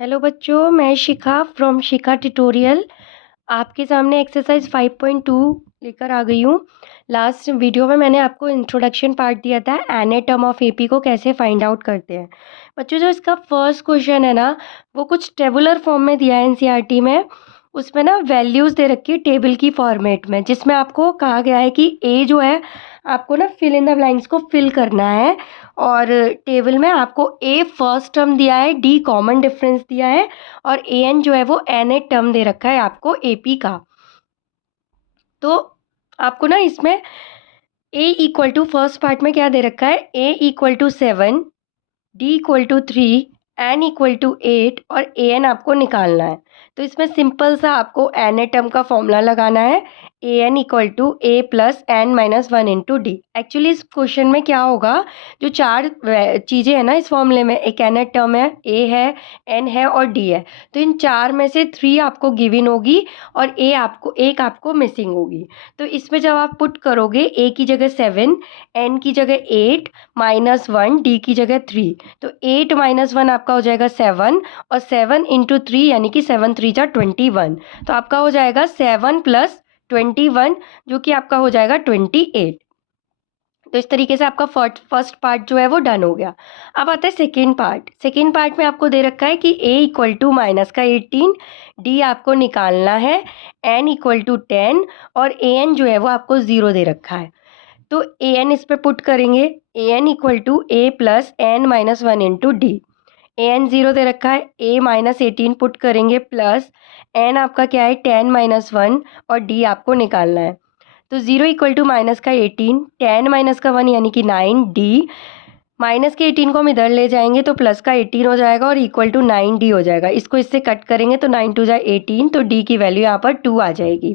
Hello बच्चों, मैं शिखा from Shikha tutorial आपके सामने एक्सरसाइज 5.2 लेकर आ गई हूँ। लास्ट वीडियो में मैंने आपको इंट्रोडक्शन पार्ट दिया था, एन टर्म ऑफ एपी को कैसे फाइंड आउट करते हैं। बच्चों, जो इसका फर्स्ट क्वेश्चन है ना, वो कुछ टेबुलर फॉर्म में दिया है एनसीईआरटी में। उसमें ना वैल्यूज़ दे रखी है टेबल की फॉर्मेट में, जिसमें आपको कहा गया है कि ए जो है आपको ना फिल इन द ब्लैंक्स को फिल करना है। और टेबल में आपको ए फर्स्ट टर्म दिया है, डी कॉमन डिफरेंस दिया है और ए एन जो है वो एन ए टर्म दे रखा है आपको एपी का। तो आपको ना इसमें a equal to first part में क्या दे रखा है, a equal to 7, d equal to 3, n equal to 8 और ए एन आपको निकालना है। तो इसमें सिंपल सा आपको एन ए टर्म का फॉर्मूला लगाना है, a n equal to A plus n minus one into d. Actually इस क्वेश्चन में क्या होगा, जो चार चीज़ें हैं ना इस फॉर्मूले में, एक एन ए टर्म है, ए है, एन है और डी है। तो इन चार में से 3 आपको गिवन होगी और एक आपको मिसिंग होगी। तो इसमें जब आप पुट करोगे, ए की जगह 7, एन की जगह 8, -1, डी की जगह 3, तो 8 माइनस 1 आपका हो जाएगा 7 और 7 इंटू 3 यानी कि 7 3 जा 21। तो आपका हो जाएगा 7 प्लस 21 जो कि आपका हो जाएगा 28। तो इस तरीके से आपका फर्स्ट पार्ट जो है वो डन हो गया। अब आता है सेकेंड पार्ट। सेकेंड पार्ट में आपको दे रखा है कि a इक्वल टू माइनस का 18, d आपको निकालना है, n इक्वल टू 10 और a n जो है वो आपको 0 दे रखा है। तो ए एन इस पे पुट करेंगे, a n equal to A plus n minus one into d. A n 0 दे रखा है, ए माइनस 18 पुट करेंगे प्लस एन आपका क्या है 10 माइनस 1 और डी आपको निकालना है। तो 0 इक्वल टू माइनस का 18, 10 माइनस का 1 यानी कि 9, डी माइनस के 18 को हम इधर ले जाएंगे तो प्लस का 18 हो जाएगा और इक्वल टू 9 डी हो जाएगा। इसको इससे कट करेंगे तो 9 2 जा 18, तो डी की वैल्यू यहाँ पर 2 आ जाएगी।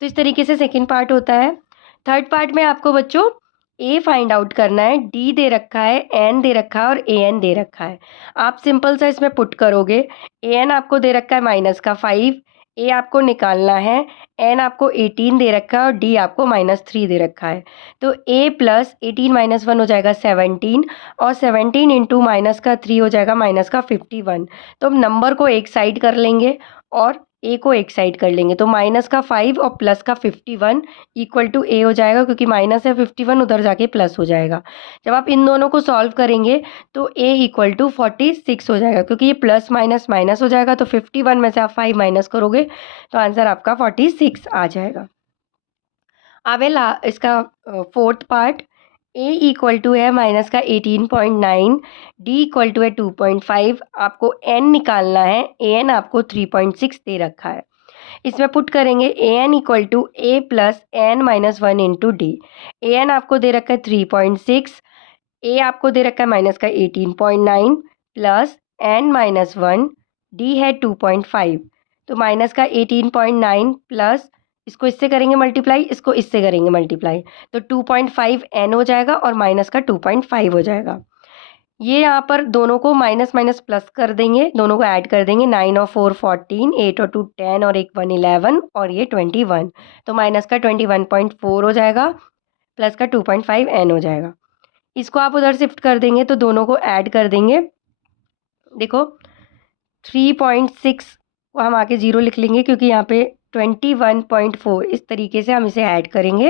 तो इस तरीके से सेकेंड पार्ट होता है। थर्ड पार्ट में आपको बच्चों ए फाइंड आउट करना है, डी दे रखा है, एन दे रखा है और ए एन दे रखा है। आप सिंपल सा इसमें पुट करोगे, ए एन आपको दे रखा है माइनस का 5, ए आपको निकालना है, एन आपको 18 दे रखा है और डी आपको -3 दे रखा है। तो ए प्लस 18 माइनस 1 हो जाएगा 17 और 17 इंटू माइनस का 3 हो जाएगा माइनस का 51। तो हम नंबर को एक साइड कर लेंगे और ए को एक साइड कर लेंगे, तो माइनस का 5 और प्लस का 51 इक्वल टू ए हो जाएगा, क्योंकि माइनस है 51 उधर जाके प्लस हो जाएगा। जब आप इन दोनों को सॉल्व करेंगे तो ए इक्वल टू 46 हो जाएगा, क्योंकि ये प्लस माइनस माइनस हो जाएगा। तो 51 में से आप 5 माइनस करोगे तो आंसर आपका 46 आ जाएगा। अब इसका fourth part, A equal to है माइनस का 18.9, डी इक्वल टू है 2.5, आपको एन निकालना है, ए एन आपको 3.6 दे रखा है। इसमें पुट करेंगे a n equal to A plus n minus one into d. A n आपको दे रखा है 3.6, ए आपको दे रखा है माइनस का 18.9 plus n minus one, D है 2.5। तो माइनस का 18.9 प्लस इसको इससे करेंगे मल्टीप्लाई, इसको इससे करेंगे मल्टीप्लाई, तो 2.5 एन हो जाएगा और माइनस का 2.5 हो जाएगा। ये यहाँ पर दोनों को माइनस माइनस प्लस कर देंगे, दोनों को ऐड कर देंगे, 9 और 4 14, 8 और 2 10 और एक 1 11 और ये 21। तो माइनस का 21.4 हो जाएगा प्लस का 2.5 एन हो जाएगा। इसको आप उधर शिफ्ट कर देंगे तो दोनों को ऐड कर देंगे। देखो 3.6 को हम आके 0 लिख लेंगे, क्योंकि यहाँ पे 21.4, इस तरीके से हम इसे ऐड करेंगे।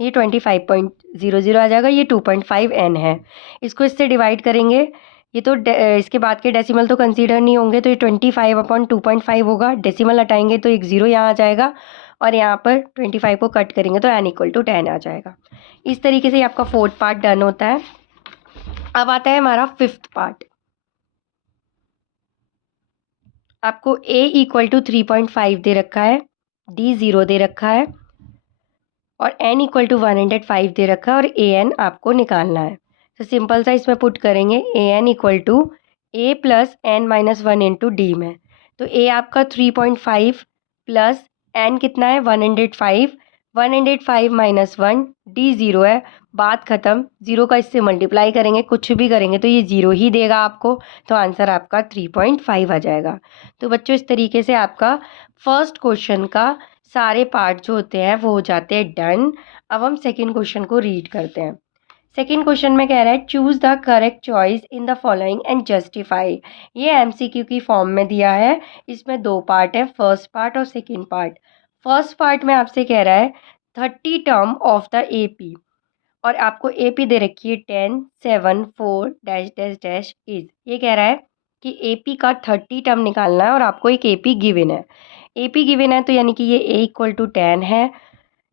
ये 25.00 आ जाएगा, ये 2.5 एन है। इसको इससे डिवाइड करेंगे, ये तो इसके बाद के डेसिमल तो कंसीडर नहीं होंगे, तो ये 25/2.5 होगा। डेसिमल हटाएंगे तो एक 0 यहाँ आ जाएगा और यहाँ पर 25 को कट करेंगे तो n इक्वल टू 10 आ जाएगा। इस तरीके से आपका फोर्थ पार्ट डन होता है। अब आता है हमारा फिफ्थ पार्ट। आपको a इक्वल टू 3.5 दे रखा है, d 0 दे रखा है और n इक्वल टू 105 दे रखा है और ए एन आपको निकालना है। तो सिंपल सा इसमें पुट करेंगे, a n equal to A plus n minus one into d में। तो ए आपका 3.5 प्लस एन कितना है 105, 105 माइनस 1, डी 0 है, बात ख़त्म। 0 का इससे मल्टीप्लाई करेंगे, कुछ भी करेंगे तो ये 0 ही देगा आपको, तो आंसर आपका 3.5 आ जाएगा। तो बच्चों इस तरीके से आपका फर्स्ट क्वेश्चन का सारे पार्ट जो होते हैं वो हो जाते हैं डन। अब हम सेकंड क्वेश्चन को रीड करते हैं। सेकंड क्वेश्चन में कह रहा है choose the correct choice in the following and justify. ये एमसीक्यू की फॉर्म में दिया है। इसमें दो पार्ट है, फर्स्ट पार्ट और सेकंड पार्ट। फर्स्ट पार्ट में आपसे कह रहा है 30 टर्म ऑफ द एपी, और आपको एपी दे रखी है 10 7 4 डैश डैश डैश इज। ये कह रहा है कि एपी का 30 टर्म निकालना है और आपको एक एपी गिवन है। एपी गिवन है तो यानी कि ये ए इक्वल टू 10 है।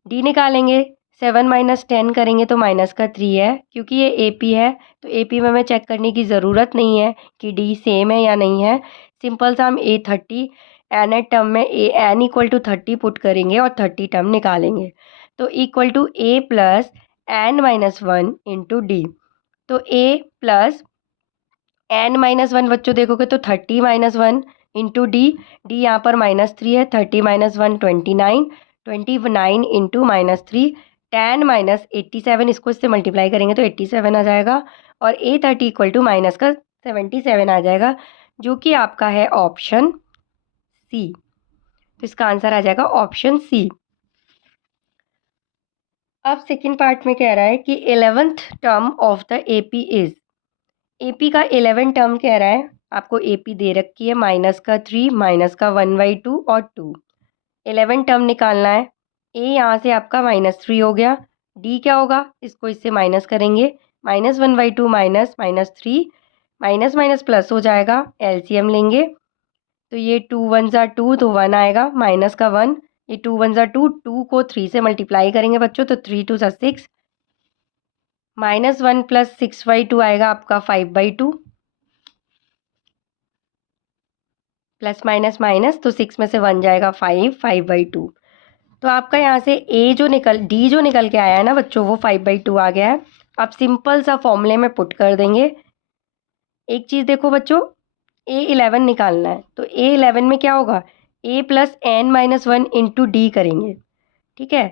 डी निकालेंगे, 7 माइनस 10 करेंगे तो माइनस का 3 है। क्योंकि ये एपी है तो एपी में हमें चेक करने की ज़रूरत नहीं है कि डी सेम है या नहीं है। सिंपल सा हम A30 एन एट टर्म में एन इक्वल टू 30 पुट करेंगे और 30 टर्म निकालेंगे। तो equal to A plus n minus 1 into D. तो ए प्लस एन माइनस 1 बच्चों देखोगे तो 30 माइनस 1 इंटू डी। डी यहाँ पर -3 है, 30 माइनस 1 29, 29 इंटू -3 10 माइनस 87। इसको इससे मल्टीप्लाई करेंगे तो 87 आ जाएगा और A30 इक्वल टू माइनस का 77 आ जाएगा, जो कि आपका है ऑप्शन सी। तो इसका आंसर आ जाएगा ऑप्शन सी। अब सेकंड पार्ट में कह रहा है कि 11th term of the AP is. AP का 11 टर्म कह रहा है, आपको एपी दे रखी है माइनस का 3 माइनस का 1/2 और 2। 11 टर्म निकालना है। ए यहाँ से आपका -3 हो गया। डी क्या होगा, इसको इससे माइनस करेंगे, -1/2 माइनस -3 माइनस माइनस प्लस हो जाएगा। एलसीएम लेंगे तो ये 2 1 ज़ा 2 तो 1 आएगा, माइनस का 1। ये 2 1 ज़ा 2, 2 को 3 से मल्टीप्लाई करेंगे बच्चों तो 3 2 ज़ा 6, -1 प्लस 6/2 आएगा आपका 5/2, प्लस माइनस माइनस तो 6 में से 1 जाएगा 5, 5/2। तो आपका यहाँ से डी जो निकल के आया है ना बच्चों, वो 5/2 आ गया है। आप सिंपल सा फॉर्मूले में पुट कर देंगे। एक चीज़ देखो बच्चों, A11 निकालना है तो A11 में क्या होगा, A plus n minus 1 into D करेंगे, ठीक है।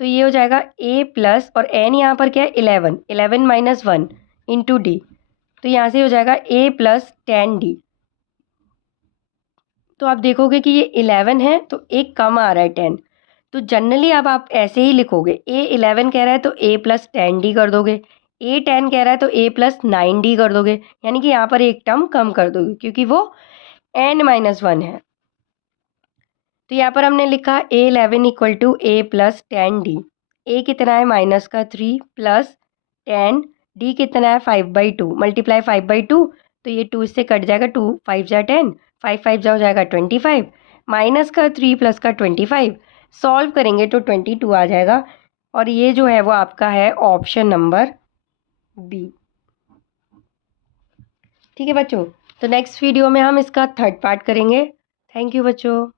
तो ये हो जाएगा A प्लस, और एन यहाँ पर क्या है 11, 11 माइनस 1 इंटू डी। तो यहाँ से हो जाएगा A प्लस 10D। तो आप देखोगे कि ये 11 है तो एक कम आ रहा है 10। तो जनरली अब आप ऐसे ही लिखोगे, A11 कह रहा है तो A प्लस 10D कर दोगे, A10 कह रहा है तो A प्लस 9D कर दोगे, यानी कि यहाँ पर एक टर्म कम कर दोगे क्योंकि वो n-1 है। तो यहाँ पर हमने लिखा A11 equal to A plus 10D। A कितना है माइनस का 3 प्लस 10, D कितना है 5/2, मल्टीप्लाई 5/2 तो ये 2 इससे कट जाएगा, 2 5 जा 10, 5 5 जा हो जाएगा 25, माइनस का 3 प्लस का 25, सॉल्व करेंगे तो 22 आ जाएगा। और ये जो है वो आपका है ऑप्शन नंबर बी। ठीक है बच्चों, तो नेक्स्ट वीडियो में हम इसका थर्ड पार्ट करेंगे। थैंक यू बच्चों।